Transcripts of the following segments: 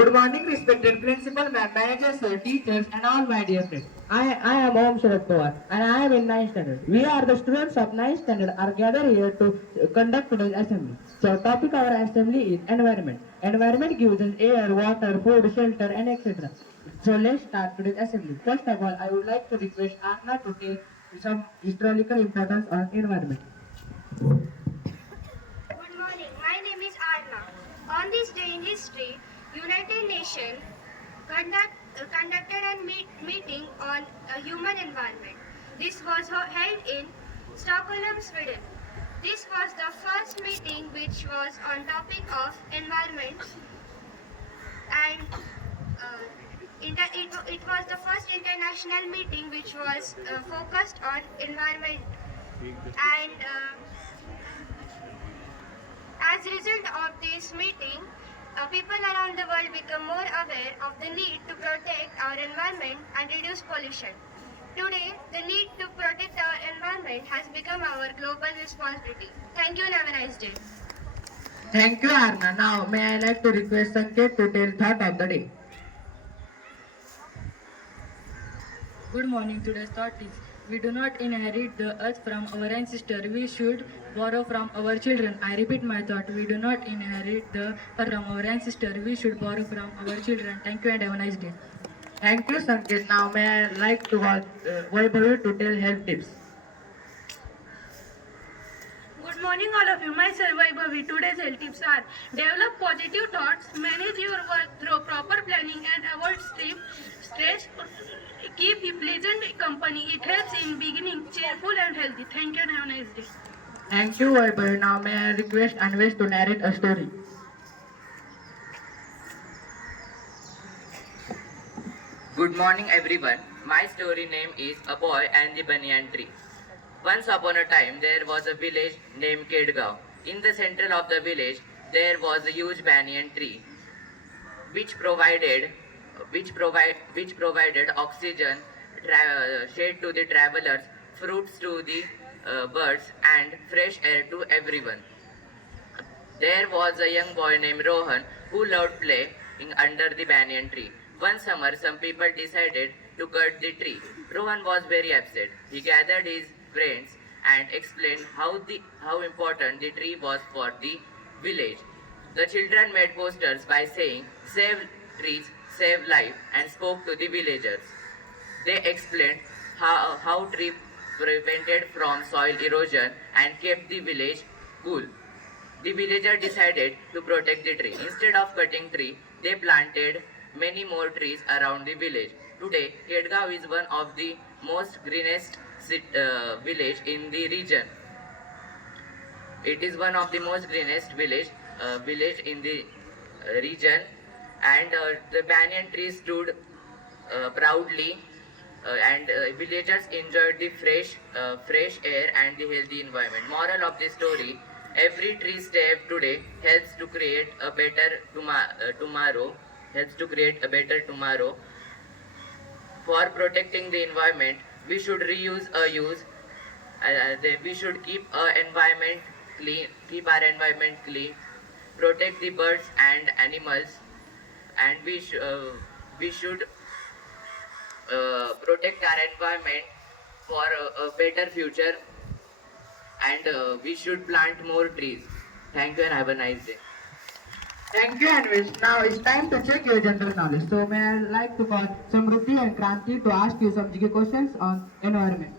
Good morning, respected principal, ma'am, managers, sir, teachers, and all my dear friends. I am Om Sharad Pawar and I am in 9th standard. We are the students of 9th standard are gathered here to conduct today's assembly. So topic of our assembly is environment. Environment gives us air, water, food, shelter and etc. So let's start today's assembly. First of all, I would like to request Anna to tell some historical importance on environment. Good morning. My name is Arna. On this day in history, United Nations conducted a meeting on a human environment. This was held in Stockholm, Sweden. This was the first meeting which was on topic of environment, and it was the first international meeting which was focused on environment, and as a result of this meeting, people around the world become more aware of the need to protect our environment and reduce pollution. Today, the need to protect our environment has become our global responsibility. Thank you and have a nice day. Thank you Arna. Now may I like to request Sanket to tell thought of the day. Good morning. Today's thought is we do not inherit the earth from our ancestors. We should borrow from our children. I repeat my thought. We do not inherit the earth from our ancestors. We should borrow from our children. Thank you and have a nice day. Thank you Sanket. Now may I like to call Vaibhavi to tell health tips. Good morning, all of you. Myself, Vaibhavi. Today's health tips are: develop positive thoughts, manage your work through proper planning, and avoid stress. Keep a pleasant company. It helps in beginning cheerful and healthy. Thank you and have a nice day. Thank you Vaibhavi. Now may I request Anvesh to narrate a story. Good morning, everyone. My story name is A Boy and the Banyan Tree. Once upon a time, there was a village named Kedgaon. In the center of the village, there was a huge banyan tree, which provided oxygen, shade to the travelers, fruits to the birds, and fresh air to everyone. There was a young boy named Rohan who loved playing under the banyan tree. One summer, some people decided to cut the tree. Rohan was very upset. He gathered his friends and explained how important the tree was for the village. The children made posters by saying, "Save trees, save life," and spoke to the villagers. They explained how tree prevented from soil erosion and kept the village cool. The villagers decided to protect the tree. Instead of cutting tree, they planted many more trees around the village. Today, Kedgaon is one of the most greenest village in the region. It is one of the most greenest village in the region, and the banyan tree stood proudly, and villagers enjoyed the fresh air and the healthy environment. Moral of the story: every tree saved today helps to create a better tomorrow. Helps to create a better tomorrow. For protecting the environment, we should we should keep our environment clean, protect the birds and animals, and we should protect our environment for a better future, and we should plant more trees. Thank you and have a nice day. Thank you Anvesh. Now it's time to check your general knowledge. So may I like to call Samruddhi and Kranti to ask you some GK questions on environment.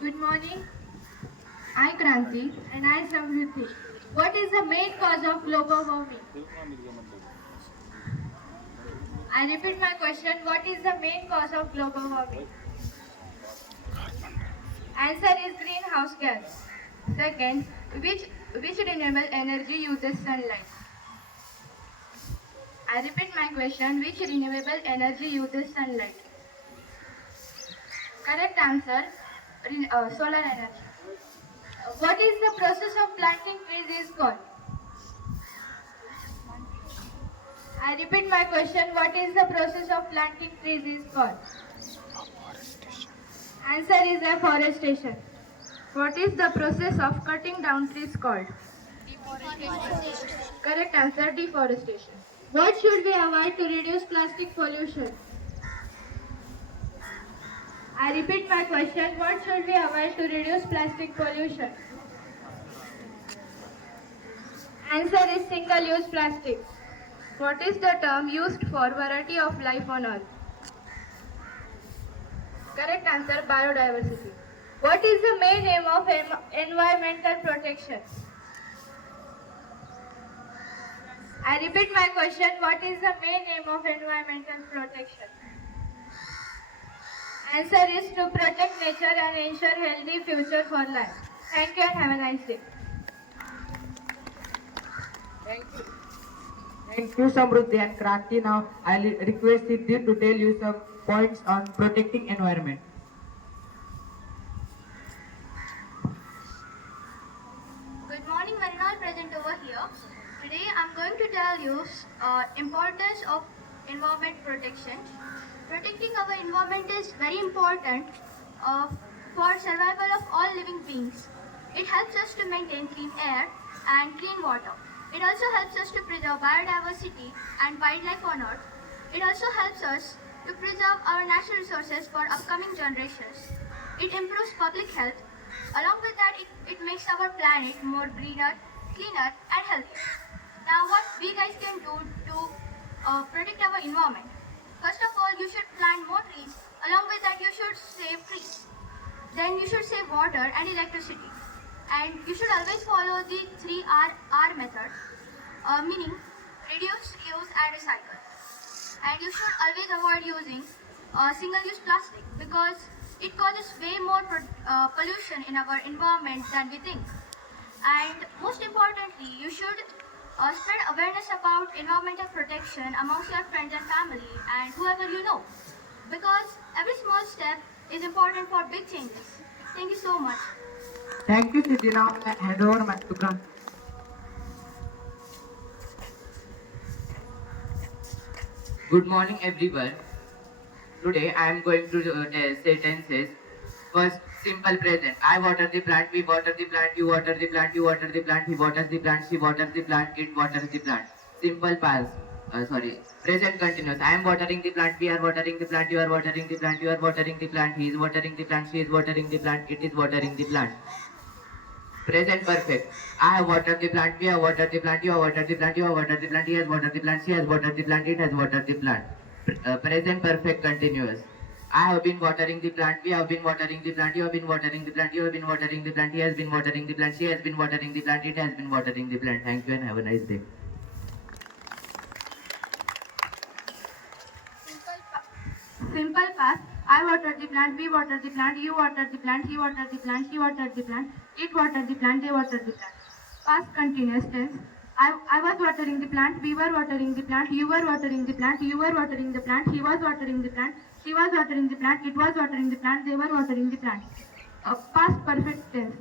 Good morning. I Kranti and I Samriddhi. What is the main cause of global warming? I repeat my question. What is the main cause of global warming? Answer is greenhouse gas. Second, which renewable energy uses sunlight? I repeat my question. Which renewable energy uses sunlight? Correct answer, solar energy. What is the process of planting trees is called? I repeat my question. What is the process of planting trees is called? Answer is afforestation. What is the process of cutting down trees called? Correct answer, deforestation. What should we avoid to reduce plastic pollution? I repeat my question. What should we avoid to reduce plastic pollution? Answer is single-use plastic. What is the term used for variety of life on Earth? Correct answer, biodiversity. What is the main aim of environmental protection? I repeat my question. What is the main aim of environmental protection? Answer is to protect nature and ensure healthy future for life. Thank you and have a nice day. Thank you, Samruddhi and Kranti. Now, I request Siddhi to tell you some points on protecting environment. Good morning, one and all present over here. Today I'm going to tell you importance of environment protection. Protecting our environment is very important for survival of all living beings. It helps us to maintain clean air and clean water. It also helps us to preserve biodiversity and wildlife on Earth. It also helps us to preserve our natural resources for upcoming generations. It improves public health. Along with that, it makes our planet more greener, cleaner and healthier. Now what we guys can do to protect our environment? First of all, you should plant more trees. Along with that, you should save trees. Then you should save water and electricity. And you should always follow the 3R method, meaning reduce, reuse and recycle. And you should always avoid using single-use plastic because it causes way more pollution in our environment than we think. And most importantly, you should spread awareness about environmental protection amongst your friends and family and whoever you know. Because every small step is important for big changes. Thank you so much. Thank you, Siddhi. Now, I hand over to Kranti. Good morning, everyone. Today I am going to say tenses. First, simple present. I water the plant, we water the plant, you water the plant, you water the plant, he waters the plant, she waters the plant, it waters the plant. Simple past. Present continuous. I am watering the plant, we are watering the plant, you are watering the plant, you are watering the plant, he is watering the plant, she is watering the plant, it is watering the plant. Present perfect. I have watered the plant, we have watered the plant, you have watered the plant, you have watered the plant, he has watered the plant, she has watered the plant, it has watered the plant. Present perfect continuous. I have been watering the plant, we have been watering the plant, you have been watering the plant, you have been watering the plant, he has been watering the plant, she has been watering the plant, it has been watering the plant. Thank you and have a nice day. Simple past. I watered the plant, we watered the plant, you watered the plant, he watered the plant, she watered the plant, it watered the plant, they watered the plant. Past continuous tense. I was watering the plant, we were watering the plant, you were watering the plant, you were watering the plant, he was watering the plant, she was watering the plant, it was watering the plant, they were watering the plant. Past perfect tense.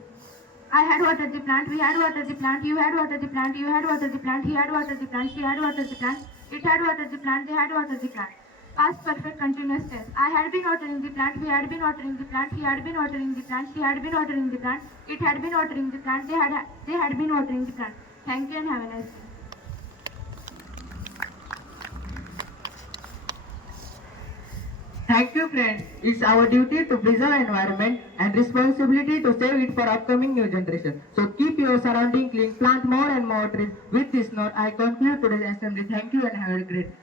I had watered the plant, we had watered the plant, you had watered the plant, you had watered the plant, he had watered the plant, she had watered the plant, it had watered the plant, they had watered the plant. Past perfect continuous tense. I had been watering the plant, we had been watering the plant, he had been watering the plant, she had been watering the plant, it had been watering the plant, they had been watering the plant. Thank you and have a nice day. Thank you, friends. It's our duty to preserve environment and responsibility to save it for upcoming new generation. So keep your surrounding clean, plant more and more trees. With this note, I conclude today's assembly. Thank you and have a great day.